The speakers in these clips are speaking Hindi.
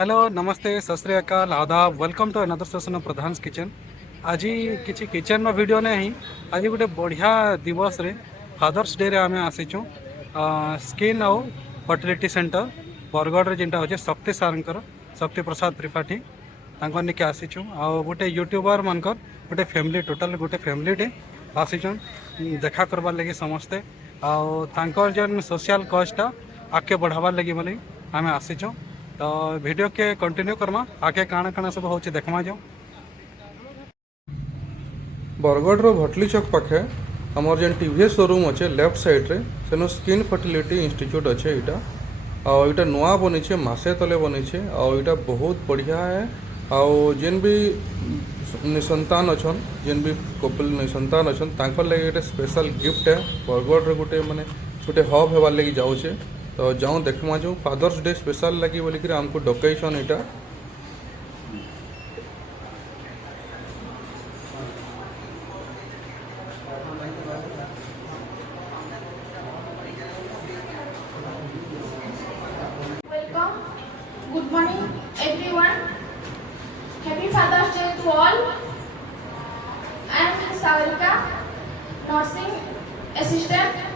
हेलो नमस्ते सत श्री अकाल आदाब welcome to another session of Pradhan kitchen. आज किसी किचन रो वीडियो नहीं। आज गोटे बढ़िया दिवस रे फादर्स डे रे आम आसीचु स्किन आउ फर्टिलिटी सेंटर बरगढ़ रे जेनटा होचे शक्ति सारंकर शक्ति प्रसाद त्रिपाठी तांकर निके आसीचु आ गोटे यूट्यूबर मानकर गोटे फैमिली टोटल गोटे फैमिली टे आसीचु देखा करबार लगी समस्ते आउ तांकर जन सोशल कॉजटा आगे बढ़ावार लगी बोली आम आसीचु। तो वीडियो के कंटिन्यू करमा आगे काଣା काଣା सब होचे देखमा जाओ। बरगढ़ भटली चौक पाखे आमर जेन टीवीएस शोरूम अच्छे लेफ्ट साइड रे सेनो स्किन फर्टिलिटी इंस्टीट्यूट अच्छे इटा नुआ बनीचे मासे तले बनीचे इटा बहुत बढ़िया है। आउ जेन भी निसंतान अच्छन जेन भी कपल निसंतान अच्छन तांकर लगे एक स्पेशल गिफ्ट है बरगढ़ रे गोटे माने गोटे हब हेबार लगी जाऊे। तो जाऊँ देखमा जो फादर्स डे स्पेशल लगी बोलिक आमको डकैसन इटा Welcome. Good morning, everyone. Happy Father's Day to all. I am Savarika, nursing assistant.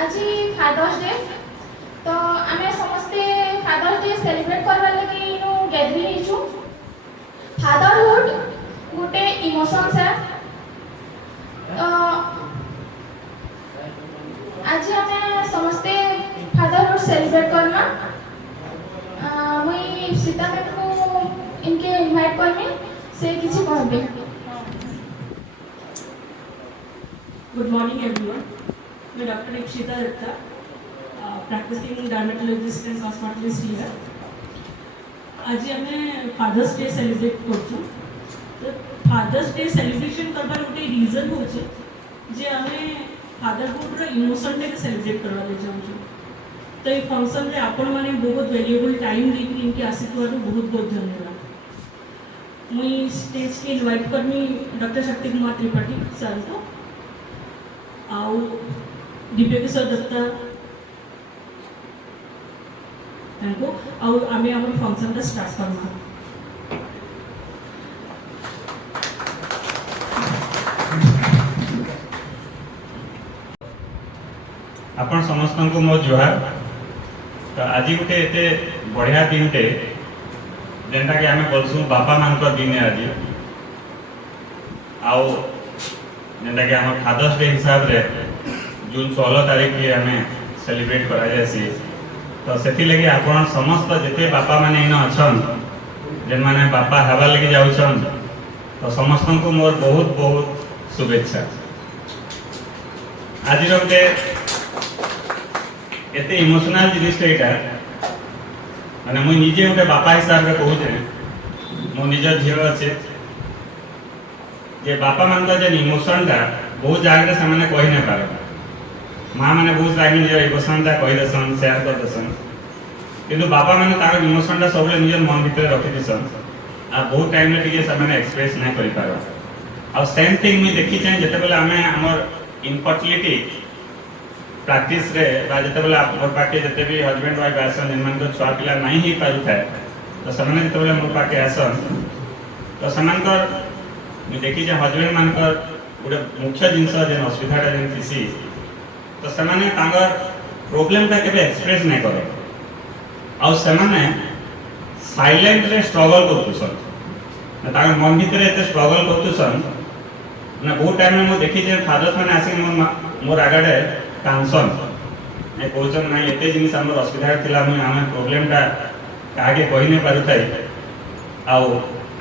आज फादर्स डे तो आम समस्ते फादर्स डे सेलिब्रेट करवा लगी इनु गैदरिंग हिचु। फादरहुड गोटे इमोशंस है। तो आज आम समस्ते फादरहुड सेलिब्रेट करना। मुई सीता मैम को इनके इनवाइट करमी से किसी कहबे। Good morning everyone. मैं doctor Ipsita Datta, practising dermatologist and cosmetologist here. आज आम फादर्स डे सेलिब्रेट करछू। तो फादर्स डे सेलिब्रेशन करबार गोटे रीजन होचे जे आमे फादरहुड रो इमोशन डे सेलिब्रेट करबा ले चाहूँ। तो ये फंक्शन रे आपण माने बहुत वैल्यूएबल टाइम देके इनके आसीथवार बहुत बहुत धन्यवाद। मुई स्टेज के इनवाइट करमी डॉक्टर शक्ति कुमार त्रिपाठी सर को आउ दिव्य किशोर दत्ता तांको आउ आमे हमर फंक्शन का स्टार्ट करना। आपण समस्त को मो जुहार। तो आज गोटे एते बढ़िया दिन टे जेनटा कि आमे बोलसु बापा मानकर दिन है आज आउ जेनटा कि आम फादर्स डे हिसाब रे जून 16 तारीख की आमे सेलिब्रेट करा जासी। तो सेति लगी आपण समस्त जेते बापा माने इन अछन जेन माने बापा हवा लगी जाउछन तो समस्त को मोर बहुत बहुत शुभेच्छा। आज गोटे एते इमोशनल जिनिस एटा माने मुई निजे गोटे बापा हिसाब रे कहूचे मो निज झील अच्छे जे बापा मान जेन इमोशनटा बहुत जगह से मैंने कही नहीं पार। माँ मैंने बहुत जगह निज इमोशनटा कहीदेसन सेयार करदेसन किंतु बापा मैंने तार इमोशनटा सब निज मन भितर रखीदेसन आ बहुत टाइम में टिके से एक्सप्रेस नहीं करि पार। आ सेम थिंग मुई देखी चाहे जते बेले आमे हमर इनफर्टिलिटी प्रैक्टिस रे बा जते बेले मोर पाके जते भी हस्बैंड वाइफ आसन जिनमान को छुआ पिला नहीं ही पारु थाए तो समान जते बेले मोर पाके आसन तो समान कर मैं देखी जे हस्बैंड मानकर गोटे मुख्य जिनस जेन असुविधाटा जेन थीसी तो सेमाने तांगर प्रोब्लेमटा केबे एक्सप्रेस नहीं करे आ सेमाने साइलेंट रे स्ट्रगल करतुसन ना तांगर मन भीतर एते स्ट्रगल करतुसन ना बहुत टाइम में मो देखी जे फादर्स माने आसी मोर आगाडे कांसन ए कोचन ना एते जिनिस हमर असुविधा थिला मुई आमे प्रोब्लेमटा कागे कहि नै पारुथाई आ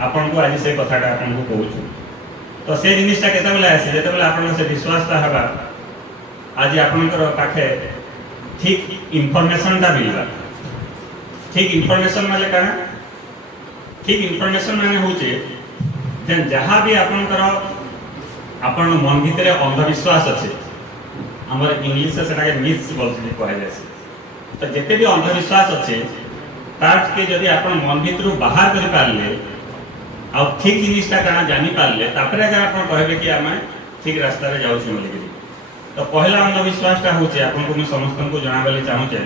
आपन को आज से कथाटा आपन को कहूछु। तो से जिनिसटा केते बेला आसी जेते बेला आपन से विश्वासटा हबा आज आपनकर पाखे ठीक इंफॉर्मेशनटा मिलबा। ठीक इंफॉर्मेशन माने काना ठीक इंफॉर्मेशन माने होचे जे जहां भी आपनकर आपन मन भितरे अंधविश्वास अछि हमर इंग्लिश से सेटा के मिथ्स बोलते कहै जाय। तो जेते भी अंधविश्वास अछि तार के जदि आपन मन भितरु बाहर करि पारले आ ठीक जिनिसटा काना जानि पारले तापरे अगर आपन कहबे कि आमे ठीक रास्ता रे जाउछु बोली। तो पहला अंधविश्वासटा होचे आपन को मैं समस्त को जणाबले चाहूचे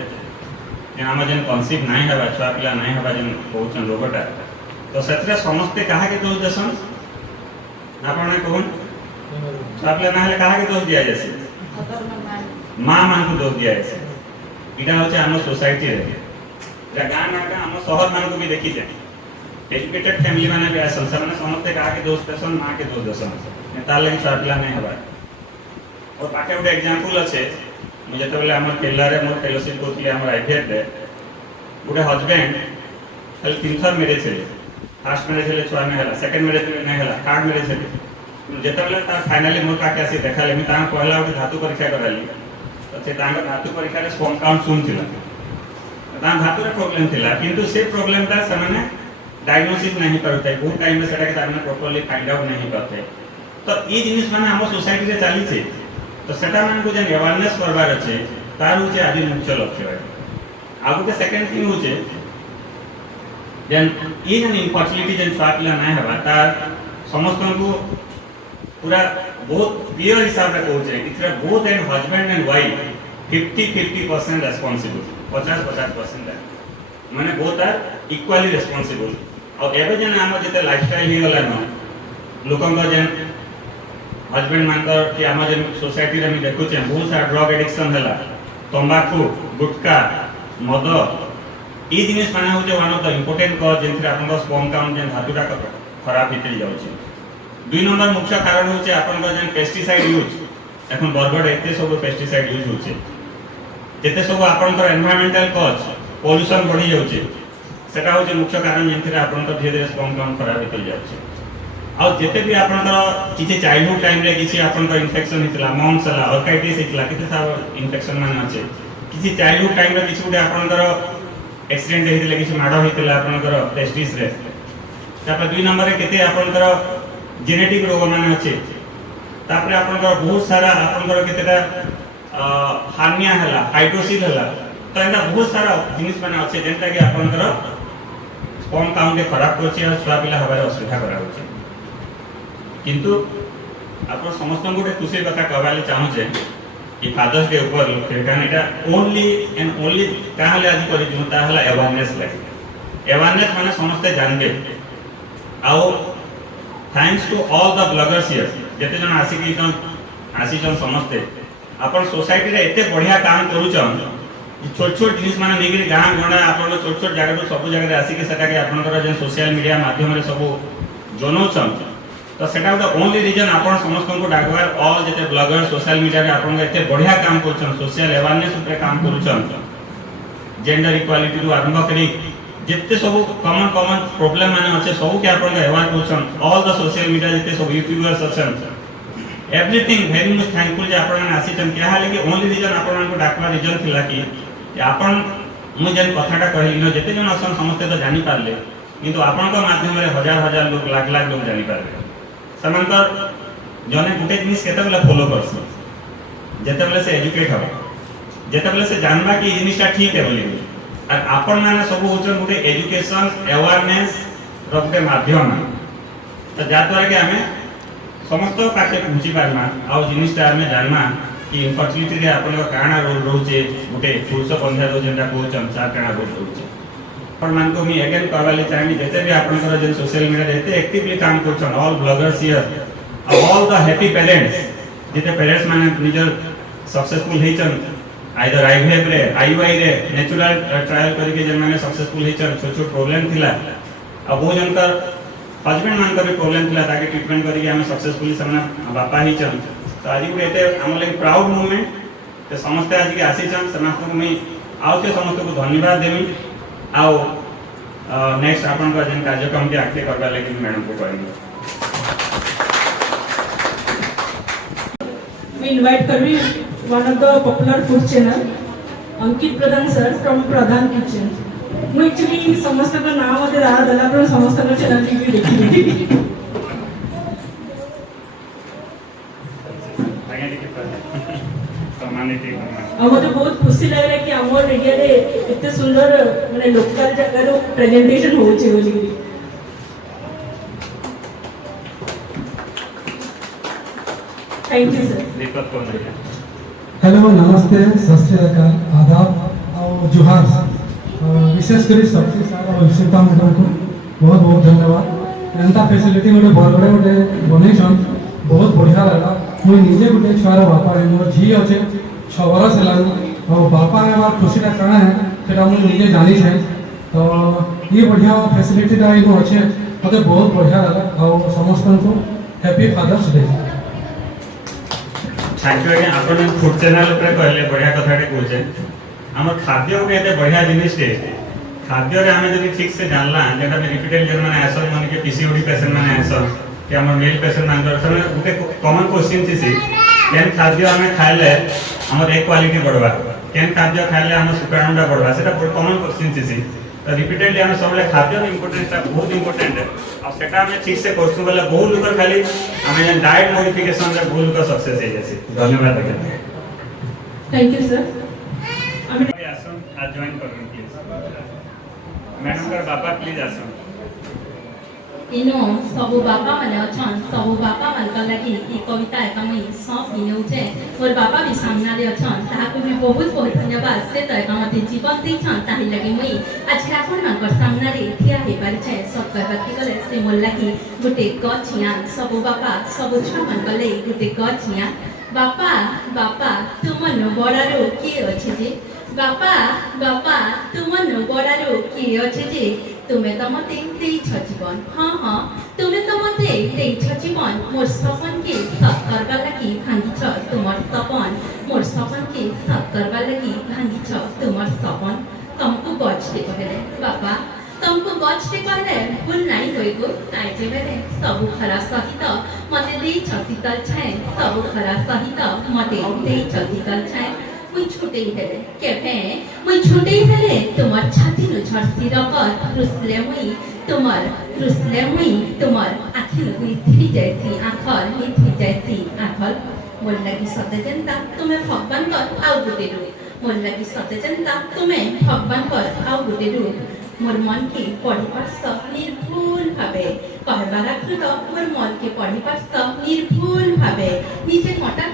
जेन आम जेन कनसीव नाई हवा छुआ पिला नाई हवा जेन कहउछन रोगटा तो सेतरे समस्ते काहा के दोष देसन आपण कहून छुआ पिला ना हेले काहा के दोष दिया जायसी माँ मान को दोष दिया जायसी इटा होचे आम सोसाइटी रे या गाँ मान का आम शहर मान को भी देखी जाए एजुकेटेड फैमिली माने भी आसन से समस्ते काहा के दोष देसन माँ के दोष देसन तार लगी छुआ पिला नहीं हवा और पाखे गोटे एग्जांपल अच्छे मुझे तो बोले हमर केलारे मोर फेलोशिप करथि हमर आईवीएफ रे गोटे हस्बैंड खाली 3 थर मैरिज है फर्स्ट मैरिज है छुआ नहीं हला सेकंड मैरिज नहीं हला थर्ड मैरिज है जेते बोले तार फाइनली मोर काके आसी देखाले मी ता कहला गोटे धातु परीक्षा कराली तो से तांग धातु परीक्षा रे स्पर्म काउंट सुन थिला ता धातु रे प्रॉब्लम थिला किंतु से प्रॉब्लम ता सने डायग्नोसिस नहीं करते बहुत टाइम में सेटा के तारने प्रॉपर्ली फाइंड आउट नहीं करते तो ई जिनिस माने हम सोसाइटी रे चली छे तो सेटा मान को जन अवेयरनेस करबार अछि तार होचे आज मुख्य लक्ष्य है आगु के सेकंड थिंग होचे जन ई जन इनफर्टिलिटी जन छुआ पिला नै हवा तार समस्त को पूरा बहुत क्लियर हिसाब रे कहउचे इथरा both and husband and wife 50-50% responsible 50-50% माने बोथ आर इक्वली रेस्पोंसिबल और एबे जन हम जते लाइफस्टाइल ही गला न लोकन को जन हस्बैंड मानकर कि आम जेन सोसाइटी रे देखुचे बहुत सारा ड्रग एडिक्शन हैला तंबाकू गुटखा मद ई जिनिस माने होचे one of the important cause जेन आपन को स्पर्म काउंट जेन धातुटा खराब हिते जाउचे 2 नंबर मुख्य कारण होचे आपन को जेन पेस्टिसाइड यूज एखन बरगड एते सब पेस्टिसाइड यूज होचे जेते सब आपन को एनवायरमेंटल कॉज पोल्यूशन बढ़ी जाउचे सेटा होचे मुख्य कारण जेन आपन को धीरे धीरे स्पर्म काउंट खराब हिते जाउचे और जेते भी आपनकर किछि चाइल्डहुड टाइम रे किछि आपनकर इन्फेक्शन हितला मम्स हला ऑर्काइटिस हितला किछि सब इन्फेक्शन मान अछि किछि चाइल्डहुड टाइम रे किछि उडे आपनकर एक्सीडेंट हितले किछि माडो हितला आपनकर टेस्टिस रे तापर 2 नंबर रे केते आपनकर जेनेटिक रोग मान अछि तापर आपनकर बहुत सारा आपनकर केतेटा हार्निया हला हाइड्रोसिल हला तो एटा बहुत सारा जिनिस मान अछि जेंटा कि आपनकर स्पर्म काउंट खराब करछि और छुआ पिला हबार असुविधा करा होछि किंतु आप समस्त गोटे खुशी कथा कहवाले चाहूचे कि फादर्स डे ऊपर कारण एटा ओनली एंड ओनली काहले आज करि जु ता हला अवेयरनेस लागे अवेयरनेस माने समस्त जानबे आउ thanks to all the bloggers here जते जन आसी समस्ते अपन सोसाइटी रे एते बढ़िया काम करूछन छोट छोट जिनिस माने नेगिरी गां गणा अपन छोट छोट जगह तो सब जगह रे आसी के सेटा के अपन जे सोशल मीडिया माध्यम रे सब जनौछन तो सेटा द ओनली रीजन आपण समस्त को डाकवार ऑल जते ब्लॉगर सोशल मीडिया रे आपण एते बढ़िया काम करछन सोशल अवेयरनेस ऊपर काम करछन जेंडर इक्वालिटी रु आरंभ करी जते सब कॉमन प्रॉब्लम माने अछि सब के आपण अवेयर करछन ऑल द सोशल मीडिया जते सब यूट्यूबर्स अछन एवरीथिंग वेरी मच थैंकफुल जे आपण आसी छन क्या हाले कि ओनली रीजन आपण को डाकवा रीजन थिला कि आपण मु जेन कथाटा कहली न जते जन असन समस्त तो जानि पारले किंतु आपण को माध्यम रे हजार हजार लोग लाख लाख लोग जानि पारले समांतर जने गुटे जिनिस केते बेला फॉलो करछ जेते बेला से एजुकेट हो जेते बेला से जानबा कि जिनिसटा ठीक है बोली और आपण माने सब होचन गुटे एजुकेशन अवेयरनेस रखते माध्यम तो जा द्वारा कि हमें समस्त पाखे पहुंची पारमा आ जिनिसटा हमें जानना कि इनफर्टिलिटी रे आपण काना रोल रहउचे गुटे पुरुष पंधा रो जेंटा कोचन चार काना रोल रहउचे पर मान को मी अगेन कहवाले चाहनी जते भी आपनकर जे सोशल मीडिया रे एते एक्टिवली काम करछन all bloggers here all the happy parents जते पेरेंट्स माने निजर सक्सेसफुल हेचन आइदर आईवीएफ रे आईवाई रे नेचुरल ट्रायल करके जे माने सक्सेसफुल हेचन छोट छोट प्रॉब्लम थिला आ बहु जनकर हस्बैंड मान कर प्रॉब्लम थिला ताके ट्रीटमेंट करके हमें सक्सेसफुली समना बापा हेचन तो आज को एते हम लाइक प्राउड मोमेंट तो समस्त आज के आसीचन समस्त को मैं आउ के समस्त को धन्यवाद देमी आओ नेक्स्ट अपन का जन कार्यक्रम के आगे करबा लेकिन मैडम को करेंगे We invite Kavi, one of the popular food channel, Ankit Pradhan sir from Pradhan Kitchen. मैं एक्चुअली समस्त का नाम होते रहा दला पर समस्त का चैनल की भी देखी और मुझे बहुत खुशी लग रहा है कि आमर एरिया रे इतने सुंदर माने लोकल जगह रो प्रेजेंटेशन हो छे बोली थैंक यू सर दीपक कौन है हेलो नमस्ते सत श्री अकाल आदाब और जोहार विशेषकर शक्ति सार और ईशिता मैडम को बहुत बहुत धन्यवाद एंता फैसिलिटी गोटे बरगड़े गोटे बनईछन बहुत बढ़िया लगा मुझे निजे गोटे छुआर बापा है मोर झी अच्छे 6 बरस है और बापा हेबार खुशीटा काଣା है सेटा मुझे निजे जानी है तो ये बढ़िया फैसिलिटीटा इन अच्छे मत बहुत बढ़िया लगा और समस्त को happy father's day thank you आज्ञा आपण फूड चैनल ऊपर कहले बढ़िया कथाटे कहूचे हमर खाद्य गोटे एते बढ़िया जिनिसटे खाद्य रे हमें जदि ठीक से जानला जेटा में रिपीटेड जन माने आसन माने के पीसीओडी पेशेंट माने आसन कि हमर मेल पेशेंट मान दर्शन गोटे कॉमन क्वेश्चन थी केन खाद्य हमें खाइले हमर एक क्वालिटी बढ़वा केन खाद्य खाइले हमर सुकारणटा बढ़वा सेटा कॉमन क्वेश्चन थी तो रिपीटेडली हमें सब खाद्य इम्पोर्टेंट बहुत इम्पोर्टेंट है और सेटा हमें ठीक से करसु बोले बहुत लोग खाली हमें डाइट मॉडिफिकेशन रे बहुत लोग सक्सेस हो जासी धन्यवाद आज्ञा थैंक यू सर आसन आज जॉइन करूँ प्लीज मैडम कर बापा प्लीज आसन इनो सबु बापा माने अछन सबु बापा मानक लागि ई कविता एका मुई सब दिनौचे मोर बापा भी सामना रे अछन ताहाको भी बहुत बहुत धन्यवाद से त एका मते जीवन दैछन ताहि लागि मुई आज राखन मानकर सामना रे ठिया हे पारि छै सब कहबाकी गले से मोर लागि गुटे गछिया सबु बापा सबु छुआ मानक लागि गुटे गछिया बापा बापा तुमन बडारो के अछि जे बापा बापा तुमन बडारो के अछि जे तुमे तो मते देइछ जीवन हाँ हाँ तुमे तो मते देइछ जीवन मोर सपन के साथ करबा लागि भांगिछ तुमर सपन मोर सपन के साथ करबा लागि भांगिछ तुमर सपन तुमको गछटे कहले बापा तुमको गछटे कहले भूल नाही होइगो ताइ जे बेले सब खरा सहित मते देइछ शीतल छाय सब खरा सहित मते देइछ शीतल छाय मुई छुटे हेले केफे मुई छुटे हेले तुमर छाती नु झरसी रकत रुसले मुई तुमर आखिल हुई थी जैसी आखल ही थी जैसी आखल मोर लगी सते जनता तुम्हें भगवान कर आउ गुटे रू मोर लगी सते जनता तुम्हें भगवान कर आउ गुटे रू मोर मन के पढ़ी पार्स निर्भुल भावे कहबार कृत मोर मन के पढ़ी पार्स निर्भुल भावे निजे कंटा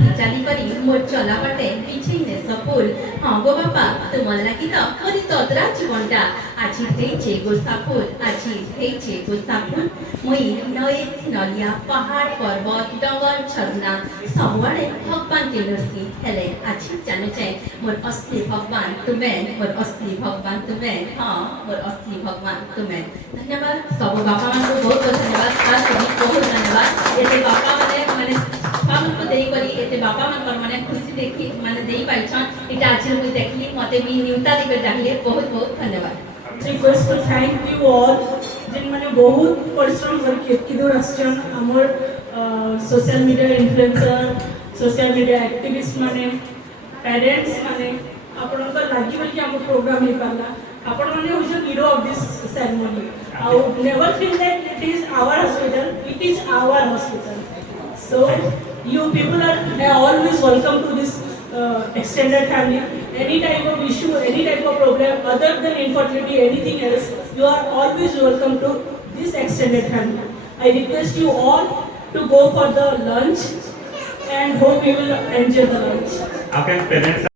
भिचाली करी मोर चला बाटे पिछे ने सफल हाँ गो बापा तुमर लागि त मोरी तदरा जीवनटा আজি हेइछे गो साफल আজি हेइछे गो साफल मुई नए नलिया पहाड़ पर्वत डगर झरना सबआडे भगवान के नरसी हेले আজি जानु चाहे मोर असली भगवान तुमे मोर असली भगवान तुमे हाँ मोर असली भगवान तुमे धन्यवाद सब बापा मान को बहुत बहुत धन्यवाद बहुत धन्यवाद एते बापा माने छुआ को देई करी एते बापा मान पर माने खुशी देखी माने देई पाइछन इटा आज मुई देखली मते भी न्यूनता दिबे डाले बहुत बहुत धन्यवाद request to thank you all जिन माने बहुत परिश्रम करके एतकी दूर आछन हमर social media influencer social media activist माने पेरेंट्स माने आपनका लागि बोली हम प्रोग्राम हे पाला आपण माने हो जो hero of this ceremony I never feel that it is our hospital it is our hospital so you people are always welcome to this extended family. Any type of issue, any type of problem other than infertility, anything else, you are always welcome to this extended family. I request you all to go for the lunch and hope you will enjoy the lunch. आपके पेरेंट्स